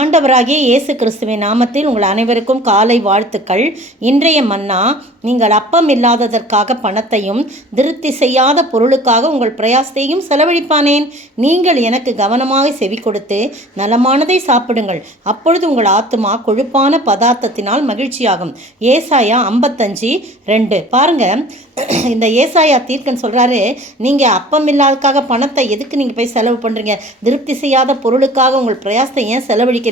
ஆண்டவராகிய இயேசு கிறிஸ்துவின் நாமத்தில் உங்கள் அனைவருக்கும் காலை வாழ்த்துக்கள். இன்றைய மன்னா, நீங்கள் அப்பம் இல்லாததற்காக பணத்தையும் திருப்தி செய்யாத பொருளுக்காக உங்கள் பிரயாசத்தையும் செலவழிப்பானேன். நீங்கள் எனக்கு கவனமாக செவி கொடுத்து நலமானதை சாப்பிடுங்கள், அப்பொழுது உங்கள் ஆத்துமா கொழுப்பான பதார்த்தத்தினால் மகிழ்ச்சியாகும். ஏசாயா 55:2. பாருங்க, இந்த ஏசாயா தீர்க்கன் சொல்கிறாரு, நீங்கள் அப்பம் இல்லாததுக்காக பணத்தை எதுக்கு நீங்கள் போய் செலவு பண்ணுறீங்க? திருப்தி செய்யாத பொருளுக்காக உங்கள் பிரயாசத்தை ஏன் செலவழிக்கிறீங்க?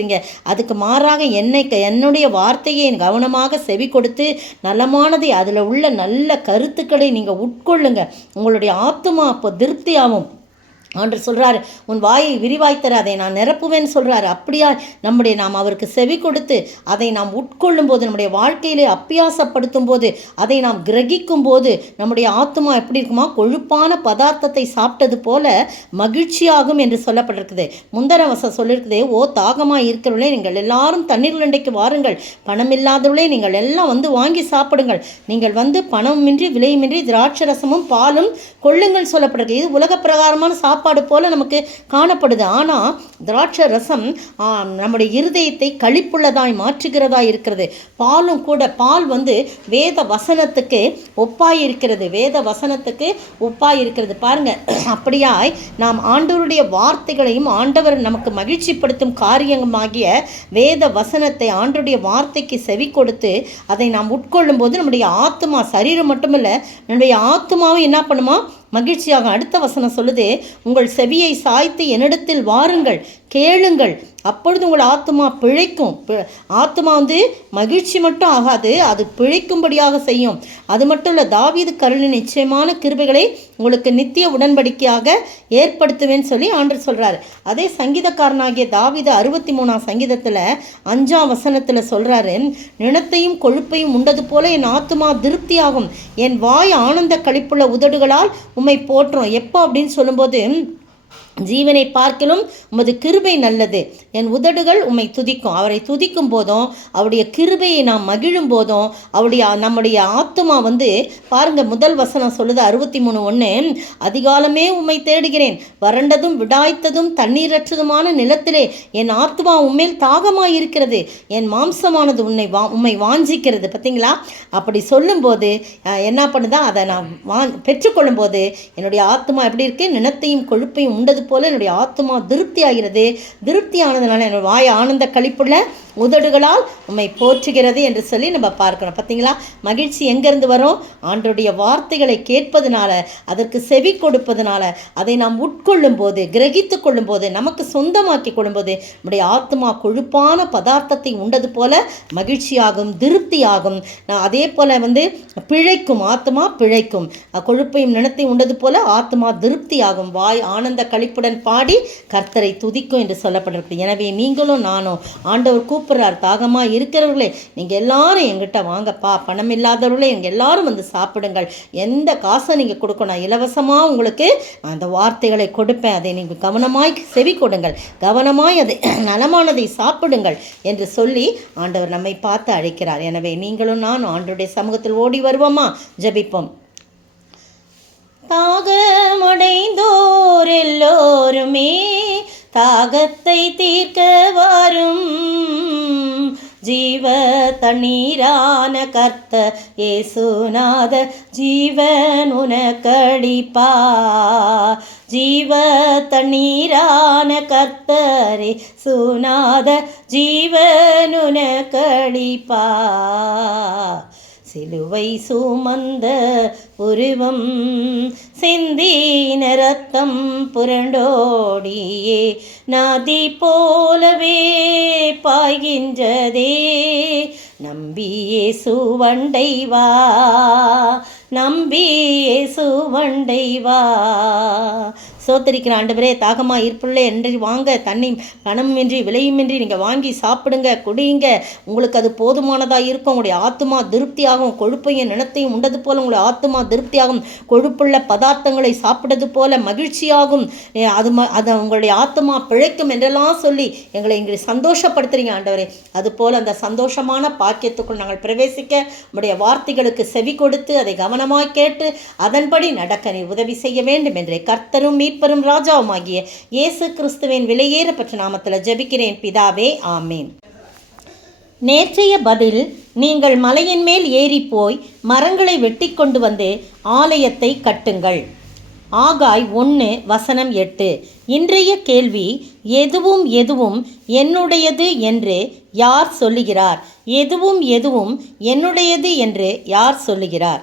அதுக்கு மாறாக என்னுடைய வார்த்தையை கவனமாக செவி கொடுத்து நலமானதை, அதில் உள்ள நல்ல கருத்துக்களை நீங்கள் உட்கொள்ளுங்க. உங்களுடைய ஆத்துமா அப்போ திருப்தியாகும். ஆண்டவர் சொல்கிறாரு, உன் வாயை விரிவாய்த்தர அதை நான் நிரப்புவேன்னு சொல்கிறாரு. அப்படியா நாம் அவருக்கு செவி கொடுத்து அதை நாம் உட்கொள்ளும் போது, நம்முடைய வாழ்க்கையிலே அப்பியாசப்படுத்தும் போது, அதை நாம் கிரகிக்கும் போது நம்முடைய ஆத்துமா எப்படி இருக்குமா? கொழுப்பான பதார்த்தத்தை சாப்பிட்டது போல மகிழ்ச்சியாகும் என்று சொல்லப்பட்டிருக்குது. முந்தர வசம் சொல்லியிருக்குது, ஓ தாகமாக இருக்கிறவர்களே நீங்கள் எல்லாரும் தண்ணீர் உருண்டைக்கு வாருங்கள், பணம் இல்லாதவர்களே நீங்கள் எல்லாம் வந்து வாங்கி சாப்பிடுங்கள், நீங்கள் வந்து பணமின்றி விலையுமின்றி திராட்சை ரசமும் பாலும் கொள்ளுங்கள் சொல்லப்பட்டிருக்கு. இது உலக பிரகாரமான சாப்பாடு போல நமக்கு காணப்படுது. ஆனால் திராட்சை ரசம் நம்முடைய இருதயத்தை களிப்புள்ளதாய் மாற்றுகிறதாய் இருக்கிறது. பாலும் கூட, பால் வந்து வேத வசனத்துக்கு ஒப்பாய் இருக்கிறது, வேத வசனத்துக்கு ஒப்பாய் இருக்கிறது. பாருங்க, அப்படியாய் நாம் ஆண்டவருடைய வார்த்தைகளையும் ஆண்டவர் நமக்கு மகிழ்ச்சிப்படுத்தும் காரியமாகிய வேத வசனத்தை, ஆண்டவருடைய வார்த்தைக்கு செவி கொடுத்து அதை நாம் உட்கொள்ளும் போது நம்முடைய ஆத்துமா, சரீரம் மட்டுமல்ல, நம்முடைய ஆத்துமாவும் என்ன பண்ணுமா? மகிழ்ச்சியாகும். அடுத்த வசனம் சொல்லுது, உங்கள் செவியை சாய்த்து என்னிடத்தில் வாருங்கள், கேளுங்கள், அப்பொழுது உங்கள் ஆத்துமா பிழைக்கும். ஆத்துமா வந்து மகிழ்ச்சி மட்டும் ஆகாது, அது பிழைக்கும்படியாக செய்யும். அது மட்டும் இல்லை, தாவீது கருளி நிச்சயமான கிருபைகளை உங்களுக்கு நித்திய உடன்படிக்கையாக ஏற்படுத்துவேன்னு சொல்லி ஆண்டவர் சொல்கிறார். அதே சங்கீதக்காரனாகிய தாவீது 63ஆம் சங்கீதத்தில் 5ஆம் வசனத்தில் சொல்கிறாரு, நிலத்தையும் கொழுப்பையும் உண்டது போல என் ஆத்துமா திருப்தியாகும், என் வாய் ஆனந்த களிப்புள்ள உதடுகளால் உம்மை போற்றும். எப்போ அப்படின்னு சொல்லும்போது, ஜீவனை பார்க்கிலும் உமது கிருபை நல்லது, என் உதடுகள் உம்மை துதிக்கும். அவரை துதிக்கும் போதும், அவருடைய கிருபையை நாம் மகிழும் போதும், நம்முடைய ஆத்துமா வந்து பாருங்க, முதல் வசனம் சொல்லுது 63:1, அதிகாலமே உம்மை தேடுகிறேன், வறண்டதும் விடாய்த்ததும் தண்ணீரற்றதுமான நிலத்திலே என் ஆத்துமா உம்மேல் தாகமாயிருக்கிறது, என் மாம்சமானது உம்மை வாஞ்சிக்கிறது. பார்த்தீங்களா? அப்படி சொல்லும்போது என்ன பண்ணுதா? அதை நான் பெற்றுக்கொள்ளும் போது என்னுடைய ஆத்துமா எப்படி இருக்கு? நிலத்தையும் கொழுப்பையும் உண்டது போல என்னுடைய ஆத்துமா திருப்தி ஆகிறது. திருப்தி ஆனதுனால என்னுடைய வாய் ஆனந்த களிப்புள்ள உதடுகளால் உம்மை போற்றுகிறது என்று சொல்லி நம்ம பார்க்கணும். பார்த்தீங்களா? மகிழ்ச்சி எங்கேருந்து வரும்? ஆண்டவருடைய வார்த்தைகளை கேட்பதனால, அதற்கு செவி கொடுப்பதனால, அதை நாம் உட்கொள்ளும் போது, கிரகித்து கொள்ளும் போது, நமக்கு சொந்தமாக்கி கொள்ளும்போது நம்முடைய ஆத்மா கொழுப்பான பதார்த்தத்தை உண்டது போல மகிழ்ச்சியாகும், திருப்தியாகும். அதே போல வந்து பிழைக்கும், ஆத்மா பிழைக்கும். கொழுப்பையும் நிலத்தையும் உண்டது போல ஆத்மா திருப்தியாகும். வாய் ஆனந்த களிப்புடன் பாடி கர்த்தரை துதிக்கும் என்று சொல்லப்பட்டிருக்கு. எனவே நீங்களும் நானும், ஆண்டவர் கூப்பிடுறார், தாகமாக இருக்கிறவர்களே நீங்கள் எல்லாரும் எங்கிட்ட வாங்கப்பா, பணம் இல்லாதவர்களே எங்கள் எல்லாரும் வந்து சாப்பிடுங்கள், எந்த காசை நீங்கள் கொடுக்கணும், இலவசமாக உங்களுக்கு அந்த வார்த்தைகளை கொடுப்பேன், அதை நீங்கள் கவனமாய் செவி கொடுங்கள், கவனமாய் அதை நலமானதை சாப்பிடுங்கள் என்று சொல்லி ஆண்டவர் நம்மை பார்த்து அழைக்கிறார். எனவே நீங்களும் நான் ஆண்டவருடைய சமூகத்தில் ஓடி வருவோமா? ஜெபிப்போம். தாகமடைந்தோர் எல்லோருமே தாகத்தை தீர்க்க வரும், ஜீவ தண்ணீரான கர்த்தர் இயேசுநாத ஜீவன் உனக்களிப்பா, ஜீவ தண்ணீரான கர்த்தர் இயேசுநாத ஜீவன் உனக்களிப்பா, சிலுவை சுமந்த உருவம் சிந்தின ரத்தம் புரண்டோடியே நதி போலவே பாய்கின்றதே, நம்பியே சுவண்டை வா, நம்பியே சுவண்டை வா. சோத்தரிக்கிற ஆண்டவரே, தாகமாக இருப்புள்ளே என்று வாங்க, தண்ணி பணமின்றி விலையுமின்றி நீங்கள் வாங்கி சாப்பிடுங்க, குடியுங்க, உங்களுக்கு அது போதுமானதாக இருக்கும். உங்களுடைய ஆத்துமா திருப்தியாகும். கொழுப்பையும் நிலத்தையும் உண்டது போல உங்களுடைய ஆத்துமா திருப்தியாகும். கொழுப்புள்ள பதார்த்தங்களை சாப்பிட்டது போல மகிழ்ச்சியாகும். அது உங்களுடைய ஆத்துமா பிழைக்கும் என்றெல்லாம் சொல்லி எங்களை இங்கே சந்தோஷப்படுத்துறீங்க ஆண்டவரே. அதுபோல் அந்த சந்தோஷமான பாக்கியத்துக்குள் நாங்கள் பிரவேசிக்க உங்களுடைய வார்த்தைகளுக்கு செவி கொடுத்து அதை கவனமாக கேட்டு அதன்படி நடக்க நீ உதவி செய்ய வேண்டும் என்று கர்த்தரும் மீட்பெரும் ராஜாவுமாகிய இயேசு கிறிஸ்துவின் விலையேறப்பட்ட நாமத்தில் ஜெபிக்கிறேன் பிதாவே, ஆமேன். நேற்றைய பதில்: நீங்கள் மலையின் மேல் ஏறிப்போய் மரங்களை வெட்டி கொண்டு வந்து ஆலயத்தை கட்டுங்கள். ஆகாய் 1:8. இன்றைய கேள்வி: எதுவும் எதுவும் என்னுடையது என்று யார் சொல்லுகிறார்? எதுவும் எதுவும் என்னுடையது என்று யார் சொல்லுகிறார்?